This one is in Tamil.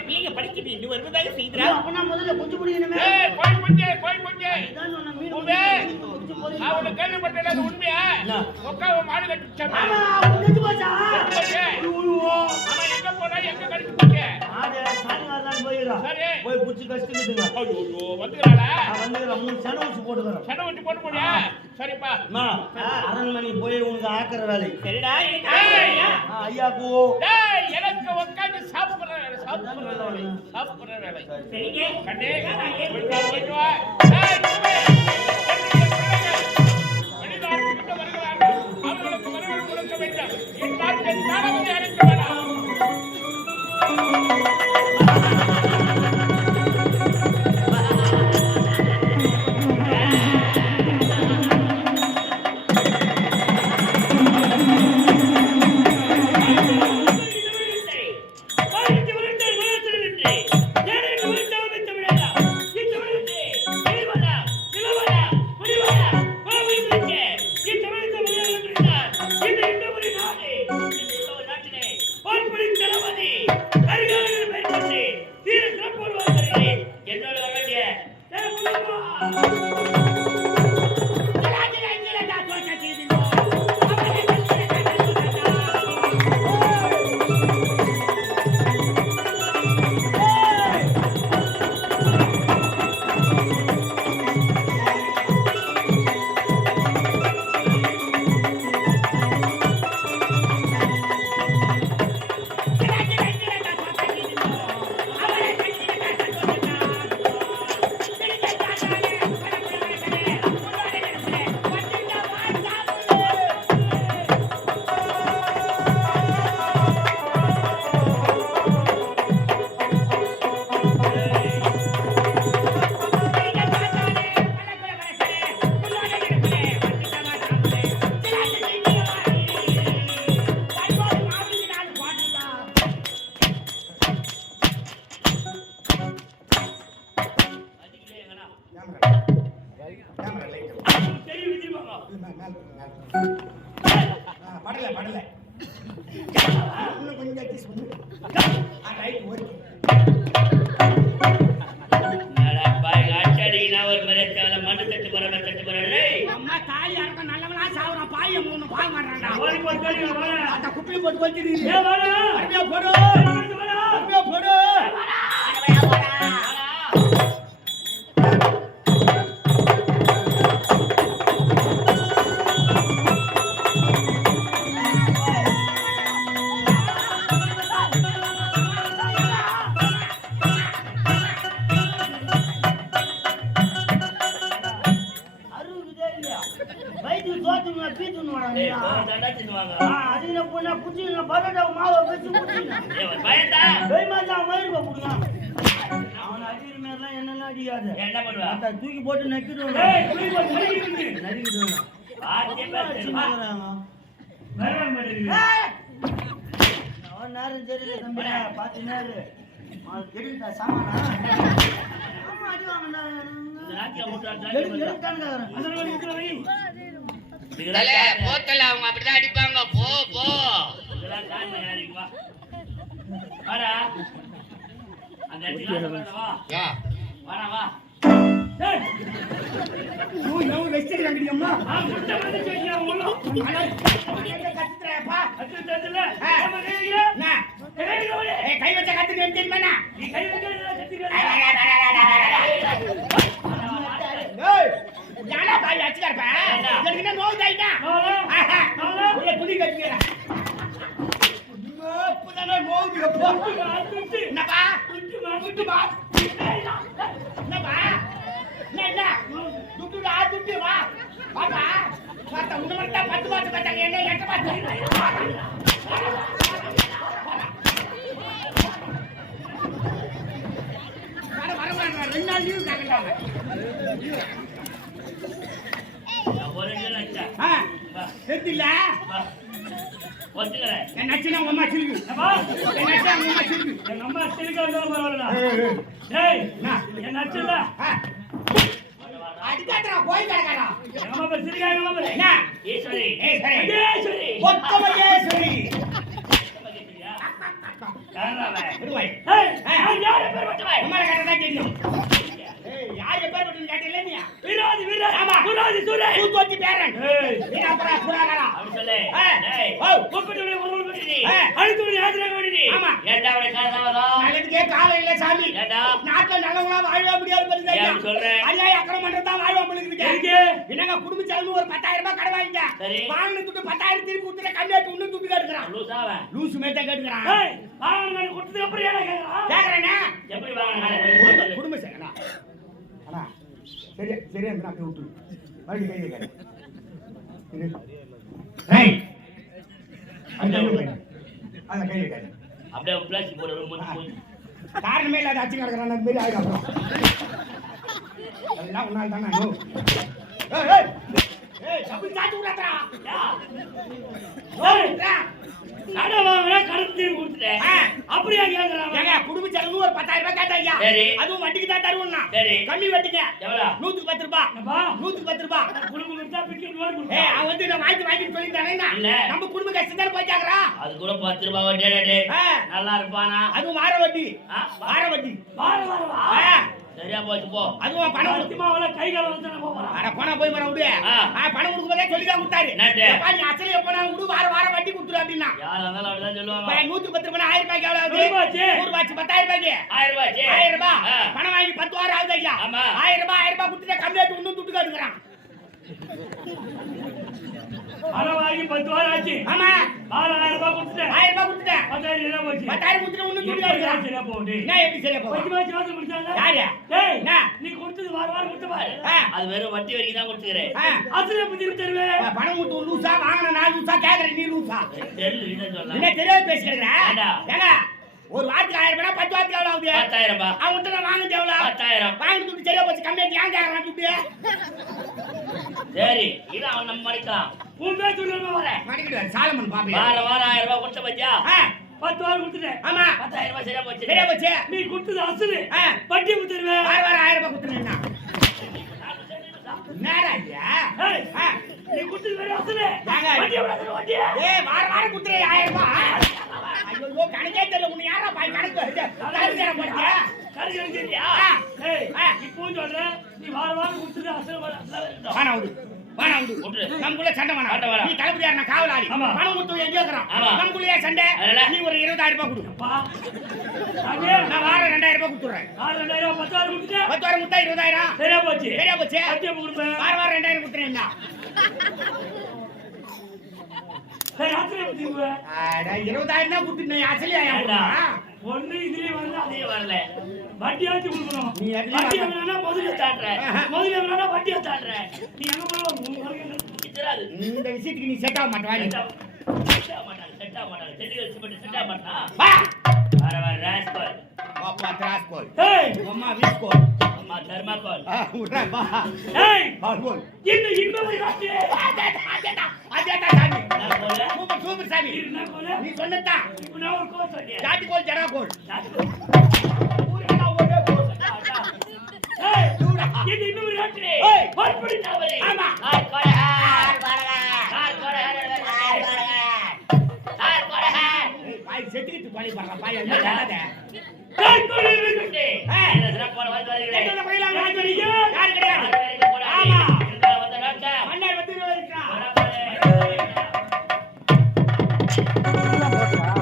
பிள்ளைங்க படிக்குது. இன்னும் வருவதாக செய்கிறா அப்பனா முதல்ல குஞ்சு ஏய், கோயில் குஞ்சு, அது உண்மையா? உட்காரு, மாடு கட்டிச்சாமே. ஆமா எங்க போனா, எங்க கடிச்சு போச்சு? சரி. போய் புடிச்சு கஷ்டத்துக்குதுங்க ஐயோ, ஐயோ, வந்துக்கிறாளா? நான் வந்து மூணு சென ஊசி போட்டுக்கிறேன் சண்டை விட்டு போட்டு போறியா? சரிப்பா. அம்மா அரண்மனை போய் உனக்கு ஆக்கிற வேலை சரிடா ஐயாக்கு டேய், எனக்கு உட்கார்ந்து சாப்பிடுற வேலை, சாப்பிடுற வேலை, சாப்பிடுற வேலை. சரிங்க கண்ணே, நான் ஏன் போயிட்டு வா, போயிட்டு வா. டேய், குருவே, வெளிநாட்டுக்கு வருகிறார்கள். அவர்களுக்கு வரவேற்பு கொடுக்க வேண்டும். இந்நாட்டின் தானவதி அழைக்க வேண்டாம். படல படல. இன்னும் கொஞ்சம் அட்ஜஸ்ட் பண்ணு ரைட் ஓகே அம்மா தாலி அறக்க தோத்துங்க பீத்துன்னு அது என்ன பண்ணா குச்சிங்க பரோட்டா மாவை வச்சு மயிர் போடுங்க அவன் அடிக்கிற மாதிரிலாம் என்னெல்லாம் அடிக்காது. என்ன பண்ணுவா? அத்தா தூக்கி போட்டு நக்கிடுவாங்க நறுக்கிடுவாங்க அவன். நேரம் தெரியல தம்பி. நேரம் சாமானா? ஆமா அடி போத்தல அவங்க அப்படிதான் அடிப்பாங்க. போ போ. கை வச்ச கத்துக்கு தெரியுமா யாரா பாய் வச்சுக்கிறப்ப எனக்கு என்ன நோய் தாயிட்டா புடி கட்டிக்கிறேன் இப்பதானே நோய் என்னப்பா துட்டுப்பா என்னப்பா என்ன என்ன துட்டுடா துட்டு வா வாப்பா பார்த்தா உன்ன மட்டும் தான் பத்து மாசம் பார்த்தாங்க என்ன எட்ட பார்த்து வர வர வர ரெண்டு நாள் லீவு கேட்கறாங்க ஆ தெரியுல என் நச்சுனா உங்க அம்மா சிலுக்கு என் நச்சுனா உங்க அம்மா சிலுக்கு அம்மா வந்தாலும் பரவாயில்ல டேய் என் நச்சுல போய் கிடக்காடா எங்க அம்மா எங்க அம்மா என்ன? ಈಶ್ವರಿ என்னங்க குடும்ப செலவு ஒரு பத்தாயிரம் ரூபாய் கடை வாங்கிட்ட சரி. வாங்கின துட்டு பத்தாயிரம் திருப்பி கொடுத்துட்டு கம்மியாட்டு இன்னும் துட்டு கேட்டுக்கிறான். லூசா அவன். லூசு மேட்டா கேட்டுக்கிறான். ஏய், வாங்கன்னு கொடுத்ததுக்கு அப்புறம் ஏன்டா கேக்குறான்? கேக்குறேனே? எப்படி வாங்கினா குடும்ப அண்ணா சரி சரி அந்த மறுபடியும் இது ரைட் அந்த கை வைக்காத அந்த கை வைக்காத அப்படியே பிளாஸ்டிக் போட்டு போய் காரணமே இல்லாத அச்சு கிடக்குறான். அந்த மாதிரி ஆயிடும் அப்புறம். அதெல்லாம் உன்னால் தானே. ஏய் ஏய் ஏய் தப்பு சாத்து விடாதடா ஏய், கடை வாங்கினா கடன் திரும்பி கொடுத்துட்டேன். அப்படியா? ஏங்க குடும்ப செலவு ஒரு பத்தாயிரம் ரூபாய் கேட்டா ஐயா சரி. அதுவும் வட்டிக்கு தான் தருவோம்னா சரி. கம்மி வட்டிங்க எவ்வளோ பத்து ரூபாய்? நூத்துக்கு பத்து ரூபாய் குடும்பம் கொடுத்தா கொடுத்தா. அவன் வந்து நான் வாங்கி வாங்கி சொல்லிட்டானே இல்ல. நம்ம குடும்ப கஷ்டம் தானே போய்க்காங்கறா அது கூட பத்து ரூபாய் வட்டி. நல்லா இருப்பானா அதுவும் வார வட்டி வார வட்டி வார வாரம் வா. ஆ, சரியா போச்சு போ அதுவும் பணம் அவளை கை கால வந்து நம்ம போறான். அட பணம் போய் விடு. ஆ, பணம் கொடுக்கும்போதே சொல்லி தான் கொடுத்தாரு? எப்பா, நீ அசல் எப்போ நான் விடு வார வாரம் வட்டி கொடுத்துரு அப்படின்னா யாரா இருந்தாலும் அப்படிதான் சொல்லுவாங்க இப்ப நூத்துக்கு பத்து ரூபாய் ஆயிரம் ரூபாய்க்கு எவ்வளவு நூறு ரூபாய் ஆச்சு. ஆகுது நூறு ரூபாய் பத்தாயிரம் ரூபாய்க்கு ஆயிரம் ரூபாய். ஆயிரம் ரூபாய். பணம் வாங்கி பத்து வாரம் ஆகுது ஐயா. ஆயிரம் ரூபாய் ஆயிரம் ரூபாய் கொடுத்துட்டு கம்மியாட்டு இன்னும் துட்டு காட்டுக்கிறான் பணம் வாங்கி பத்து வாரம் ஆச்சு. ஆமா ரூபாய் கொடுத்துட்டேன். ஆயிரம் ரூபாய் கொடுத்துட்டேன் பத்தாயிரம் ரூபாய் போச்சு. பத்தாயிரம் கொடுத்துட்டு இன்னும் துட்டு காட்டுக்கிறான் சரியா எப்படி சரியா போகும் பத்து மாசம் வாசல் முடிச்சாங்க. யாரு? கொடுத்தது வார வாரம் அது வெறும் வட்டி வரைக்கும் தான் கொடுத்துக்கிறேன். திருப்பி தருவேன்? ஆ, பணம் கொடுத்து லூசா வாங்கின நான் லூசா கேக்குற நீ லூசா. தெரியல தெரியாது ஒரு வாரத்துக்கு ஆயிரம் ரூபாய் பத்து வாரத்துக்கு எவ்வளவு ஆகுது? பத்தாயிரம் ரூபாய் அவன் வாங்கிட்டு எவ்வளவு? பத்தாயிரம். வாங்கி துட்டு சரியா போச்சு கம்மியாட்டு ஏன் கேக்குறான் துட்டு? சரி இது அவன் நம்ம மடிக்கலாம் உன் சாலமன் பாப்பையா. வாரம் வாரம் ஆயிரம் ரூபாய் கொடுத்த பத்தியா? பத்து வாரம் கொடுத்துட்டேன். ஆமா பத்தாயிரம் ரூபாய் சரியா போச்சு சரியா போச்சு நீ கொடுத்தது அசலு. ஆ. வட்டி எப்படி தருவேன்? வார வாரம் ஆயிரம் ரூபாய் கொடுத்துருந்தா என்னடா ஐயா நீ கொடுத்தது அசலு. ஏங்க? வட்டி வட்டி? ஏய் வார வாரம் கொடுத்துரு ஆயிரம் ரூபாய் ஐயோ கணக்கே தெரியல உன்னை யாரா பாய் கணக்கு கணக்கு போட்டியா கணக்கு எனக்கு தெரியா? ஆ. ஏய், ஆ. இப்பவும் சொல்றேன், நீ வார வாரம் கொடுத்தது அசல் வர- விடு. நமக்குள்ள சண்டை சண்டை வேணாம் வேணாம். நீ தளபதியார் நான் காவலாளி ஆமா. பணம் கொடுத்து எங்க இருக்கிறான் ஆமா. நமக்குள்ளே சண்டை? நீ ஒரு இருபதாயிரம் ரூபாய் கொடு அப்பா, சாமி, நான் வாரம் ரெண்டாயிரம் ரூபாய் கொடுத்துறேன் ரெண்டாயிரம் ரூபாய் பத்து வாரம் கொடுத்துட்டேன். பத்து வாரம் கொடுத்தா இருபதாயிரம் சரியா போச்சு சரியா போச்சு கொடுப்பேன்? வார வாரம் ரெண்டாயிரம் கொடுத்துறேன் என்ன இருபதாயிரம் தான் கொடுத்துட்டேன் அசலியா? ஒண்ணு இதுலயும் வரல, அது வரல வட்டியாச்சும் கொடுக்கணும். நீ வட்டி முதல்ல தாண்டுற. வட்டியை தாண்டுற. நீ எங்க இதுராது இந்த விஷயத்துக்கு நீ செட் ஆக மாட்டேன் செட் ஆக மாட்டாங்க செட் ஆக மாட்டாங்க செடி வச்சு மட்டும் செட் ஆக மாட்டான் வா. வர வர ராஸ்கோல். பாப்பா திராஸ்கோல் ஏய், அம்மா வீஸ்கோல். அம்மா தர்மாக்கோல் ஆ விட்றா வா. ஏய், பால்கோல். இந்த இன்பமை காட்டு. அதேதான் அதேதான் சாமி. என்ன கோல்? சூப்பர் சூப்பர் சாமி. என்ன கோலு? நீ சொன்னதான் இப்ப நான் ஒரு கோல் சொன்னேன். ஜாதி கோல் ஒரே கோல் இது இன்னும் ரோட்டரி மறுபடி நாவலி ஆமா. கார் கொடை கார் கொடை கார் கொடை கார் கொடை கார் கொடை பாய் செட்டிட்டு பாய் பாக்க பாய் அந்த கார் கொடை இருக்கு இந்த சிறப்பான வந்து வருகிறேன் என்ன பையில வந்து வரீங்க யார் கிடையாது. ஆமா. இந்த வந்த நாட்ட மன்னர் வந்து இருக்கா போட்டா